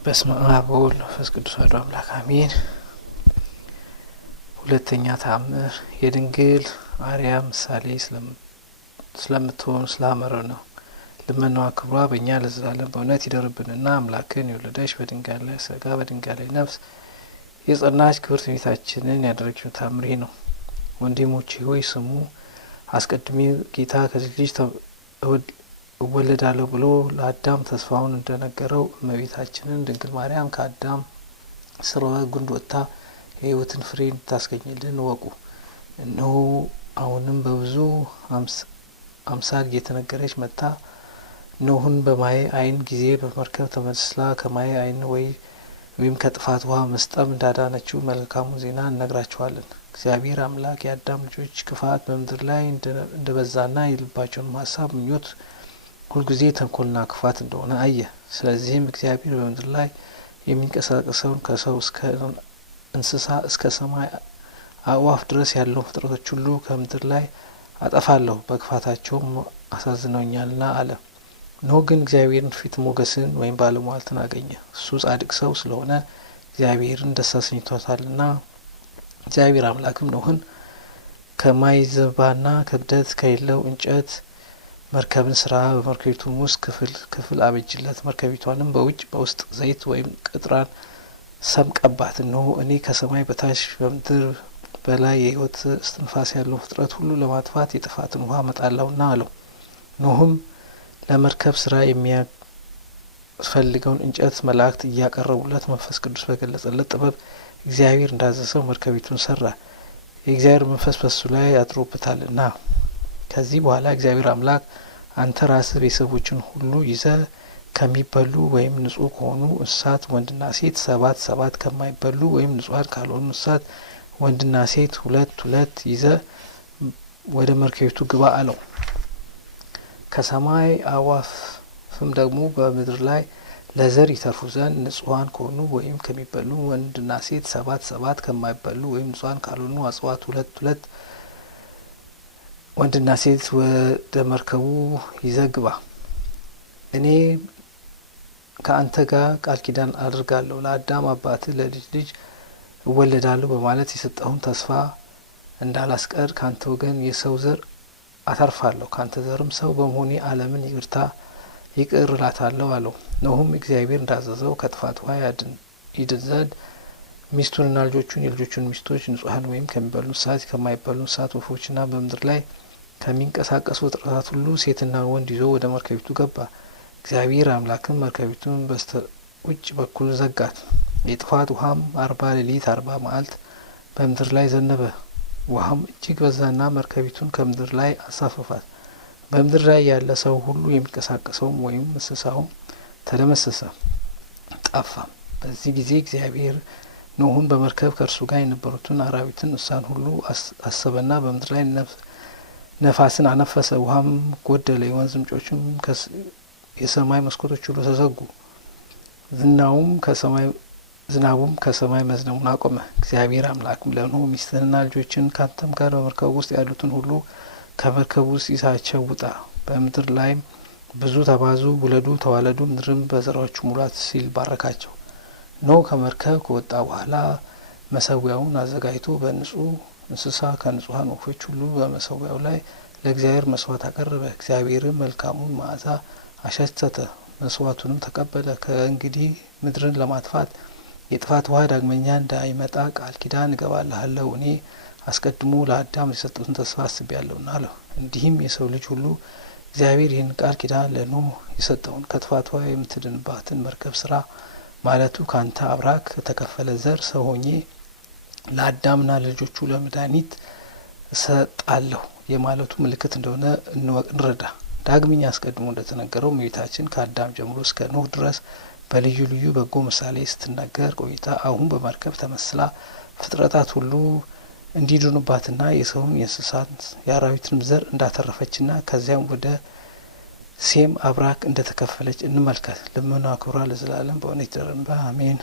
በስመ አብ ወወልድ ወመንፈስ ቅዱስ አሐዱ አምላክ አሜን። ሁለተኛ ተአምር የድንግል ማርያም ምሳሌ ስለምትሆን ስላመረ ነው። ልመናዋ ክብሯ በእኛ ለዘላለም በእውነት ይደርብንና አምላክን የወለደች በድንጋይ ላይ ሥጋ በድንጋይ ላይ ነፍስ የጸናች ክብርት እመቤታችንን ያደረገችው ተአምር ይህ ነው። ወንድሞቼ ሆይ ስሙ። አስቀድሜ ጌታ ከዚህ ልጅ እወለዳለሁ ብሎ ለአዳም ተስፋውን እንደነገረው እመቤታችንን ድንግል ማርያም ከአዳም ስርወ ግንድ ወጥታ የሕይወትን ፍሬ እንድታስገኝልን እወቁ። እነሆ አሁንም በብዙ አምሳል እየተነገረች መጥታ ኖኅን በማየ ዓይን ጊዜ በመርከብ ተመስላ ከማየ ዓይን ወይም ከጥፋት ውሃ መስጠም እንዳዳነችው መልካሙን ዜና እነግራችኋለን። እግዚአብሔር አምላክ የአዳም ልጆች ክፋት በምድር ላይ እንደበዛና የልባቸውን ሀሳብ ምኞት ሁልጊዜ ተንኮልና ክፋት እንደሆነ አየ። ስለዚህም እግዚአብሔር በምድር ላይ የሚንቀሳቀሰውን ከሰው እስከ እንስሳ እስከ ሰማይ አዕዋፍ ድረስ ያለውን ፍጥረቶች ሁሉ ከምድር ላይ አጠፋለሁ፣ በክፋታቸውም አሳዝነውኛልና አለ። ኖኅ ግን እግዚአብሔርን ፊት ሞገስን ወይም ባለሟልትን አገኘ። እሱ ጻድቅ ሰው ስለሆነ እግዚአብሔርን ደስ አሰኝቶታልና። እግዚአብሔር አምላክም ኖኅን ከማይዘባና ክብደት ከሌለው እንጨት መርከብን ስራ፣ በመርከቢቱም ውስጥ ክፍል አበጅለት። መርከቢቷንም በውጭ በውስጥ ዘይት ወይም ቅጥራን ሰም ቀባት። እነሆ እኔ ከሰማይ በታች በምድር በላይ የሕይወት እስትንፋስ ያለው ፍጥረት ሁሉ ለማጥፋት የጥፋትን ውሃ አመጣለሁና አለው። ኖኅም ለመርከብ ስራ የሚያስፈልገውን እንጨት መላእክት እያቀረቡለት መንፈስ ቅዱስ በገለጸለት ጥበብ እግዚአብሔር እንዳዘዘው መርከቢቱን ሰራ። የእግዚአብሔር መንፈስ በሱ ላይ አድሮበታልና። ከዚህ በኋላ እግዚአብሔር አምላክ አንተ ራስህ ቤተሰቦችን ሁሉ ይዘህ ከሚበሉ ወይም ንጹሕ ከሆኑ እንስሳት ወንድና ሴት ሰባት ከማይበሉ ወይም ንጹሐን ካልሆኑ እንስሳት ወንድና ሴት ሁለት ይዘህ ወደ መርከቢቱ ግባ አለው። ከሰማይ አዕዋፍም ደግሞ በምድር ላይ ለዘር ይተርፉ ዘንድ ንጹሐን ከሆኑ ወይም ከሚበሉ ወንድና ሴት ሰባት ከማይበሉ ወይም ንጹሐን ካልሆኑ አጽዋት ሁለት ወንድና ሴት ወደ መርከቡ ይዘህ ግባ። እኔ ከአንተ ጋር ቃል ኪዳን አድርጋለሁ፣ ለአዳም አባትህ ለልጅ እወለዳለሁ በማለት የሰጠውን ተስፋ እንዳላስቀር ከአንተ ወገን የሰው ዘር አተርፋለሁ። ከአንተ ዘርም ሰው በመሆኔ ዓለምን ይቅር እላታለሁ አለው። ኖኅም እግዚአብሔር እንዳዘዘው ከጥፋት ውሃ ይድን ዘንድ ሚስቱንና ልጆቹን የልጆቹን ሚስቶች ንጹሐን ወይም ከሚበሉ እንስሳት ከማይበሉ እንስሳት ወፎችና በምድር ላይ ከሚንቀሳቀሱ ፍጥረታት ሁሉ ሴትና ወንድ ይዞ ወደ መርከቢቱ ገባ። እግዚአብሔር አምላክም መርከቢቱን በስተ ውጭ በኩል ዘጋት። የጥፋት ውሃም 40 ሌሊት 40 መዓልት በምድር ላይ ዘነበ። ውሃም እጅግ በዛና መርከቢቱን ከምድር ላይ አሳፈፋት። በምድር ላይ ያለ ሰው ሁሉ የሚንቀሳቀሰውም ወይም እንስሳውም ተደመሰሰ፣ ጠፋም። በዚህ ጊዜ እግዚአብሔር ኖኅን በመርከብ ከእርሱ ጋር የነበሩትን አራዊትን እንስሳን ሁሉ አሰበና በምድር ላይ ነፋስን አነፈሰ። ውሃም ጎደለ፣ የወንዝ ምንጮችም የሰማይ መስኮቶች ሁሉ ተዘጉ። ዝናቡም ከሰማይ መዝነቡን አቆመ። እግዚአብሔር አምላክም ለኖኅ ሚስትህንና ልጆችን ካንተም ጋር በመርከቡ ውስጥ ያሉትን ሁሉ ከመርከቡ ውስጥ ይዛቸው ውጣ፣ በምድር ላይም ብዙ ተባዙ፣ ውለዱ፣ ተዋለዱ፣ ምድርም በዘራዎቹ ሙላት ሲል ባረካቸው። ኖኅ ከመርከብ ከወጣ በኋላ መሰዊያውን አዘጋጅቶ በንጹሕ እንስሳ ከንጹሐን ወፎች ሁሉ በመሰዊያው ላይ ለእግዚአብሔር መስዋዕት አቀረበ። እግዚአብሔርም መልካሙን መዓዛ አሸተተ፣ መስዋዕቱንም ተቀበለ። ከእንግዲህ ምድርን ለማጥፋት የጥፋት ውሃ ዳግመኛ እንዳይመጣ ቃል ኪዳን እገባልሃለሁ፣ እኔ አስቀድሞ ለአዳም የሰጠሁትን ተስፋ አስቤያለሁና አለው። እንዲህም የሰው ልጅ ሁሉ እግዚአብሔር ይህን ቃል ኪዳን ለኖኅ የሰጠውን ከጥፋት ውሃ የምትድንባትን መርከብ ስራ ማለቱ ካንተ አብራክ ከተከፈለ ዘር ሰው ሆኜ ለአዳምና ለልጆቹ ለመድኃኒት እሰጣለሁ የማለቱ ምልክት እንደሆነ እንረዳ። ዳግመኛ አስቀድሞ እንደተነገረው እመቤታችን ከአዳም ጀምሮ እስከ ኖኅ ድረስ በልዩ ልዩ በጎ ምሳሌ ስትናገር ቆይታ አሁን በመርከብ ተመስላ ፍጥረታት ሁሉ እንዲድኑባትና የሰውን የእንስሳት የአራዊትንም ዘር እንዳተረፈችና ከዚያም ወደ ሴም አብራክ እንደተከፈለች እንመልከት። ልመናዋ ክብሯ ለዘላለም በእውነት ይደረን፣ አሜን።